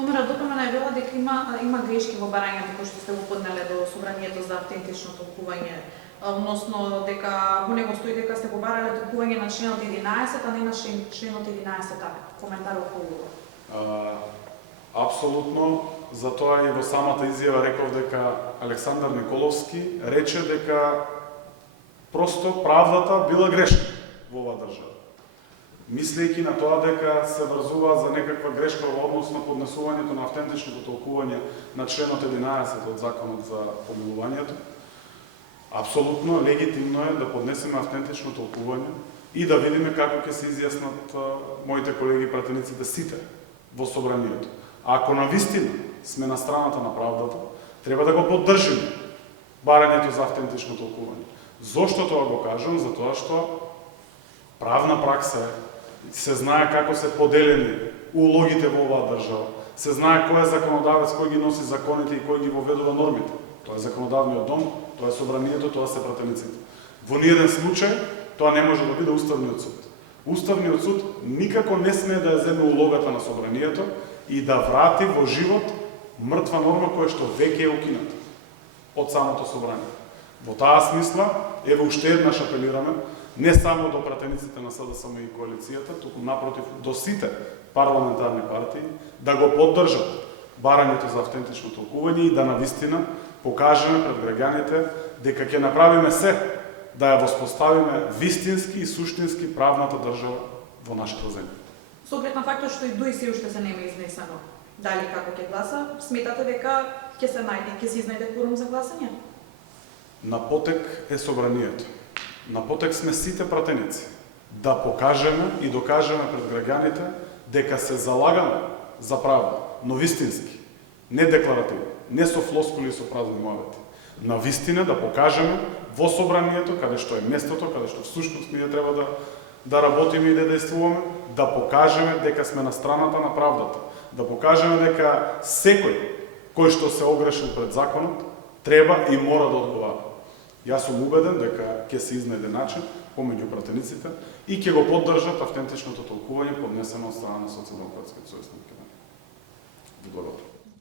Стомира ДПМН најавила дека има грешки во барањето кои што сте го поднеле до Собранието за автентично толкување, односно дека во него стои дека сте го барале толкување на членот 11, а не на членот 11а. Коментар околу ова. Апсолутно, затоа и во самата изјава реков дека Александар Николовски рече дека просто правдата била грешка во оваа држава. Мислејќи на тоа дека се врзува за некаква грешка во однос на поднесувањето на автентичното толкување на членот 11 од Законот за помилувањето, апсолутно легитимно е да поднесеме автентично толкување и да видиме како ќе се изјаснат моите колеги пратениците сите во Собранието. Ако навистина сме на страната на правдата, треба да го поддржиме барањето за автентично толкување. Зошто тоа го кажам? Затоа што правна пракса е, се знае како се поделени улогите во оваа држава, се знае кој е законодавец, кој ги носи законите и кој ги воведува нормите. Тоа е законодавниот дом, тоа е Собранието, тоа се пратениците. Во ниеден случај тоа не може да биде Уставниот суд. Уставниот суд никако не смее да ја земе улогата на Собранието и да врати во живот мртва норма која што веќе е укината од самото Собрание. Во таа смисла, еве уште еднаш апелираме, не само до пратениците на СДСМ и коалицијата, туку напротив до сите парламентарни партии, да го поддржат барањето за автентично толкување и да навистина покажеме пред граѓаните дека ќе направиме се да ја воспоставиме вистински и суштински правната држава во нашата земја. Со оглед на фактот што и дуи се уште се нема изнесено, дали како ќе гласа, сметате дека ќе се изнајде кворум за гласање? На потек е Собранието. На потек сме сите пратеници да покажеме и докажеме пред граѓаните дека се залагаме за правда, но вистински, не декларативно, не со флоскули и со празни муавети. На вистина да покажеме во Собранието, каде што е местото, каде што всушност ние треба да работиме и да действуваме, да покажеме дека сме на страната на правдата, да покажеме дека секој кој што се огрешил пред законот треба и мора да одговара. Јас сум убеден дека ќе се изнајде начин помеѓу пратениците и ќе го поддржат автентичното толкување поднесено од страна на Социјалдемократскиот сојуз на Македонија. Благодарам.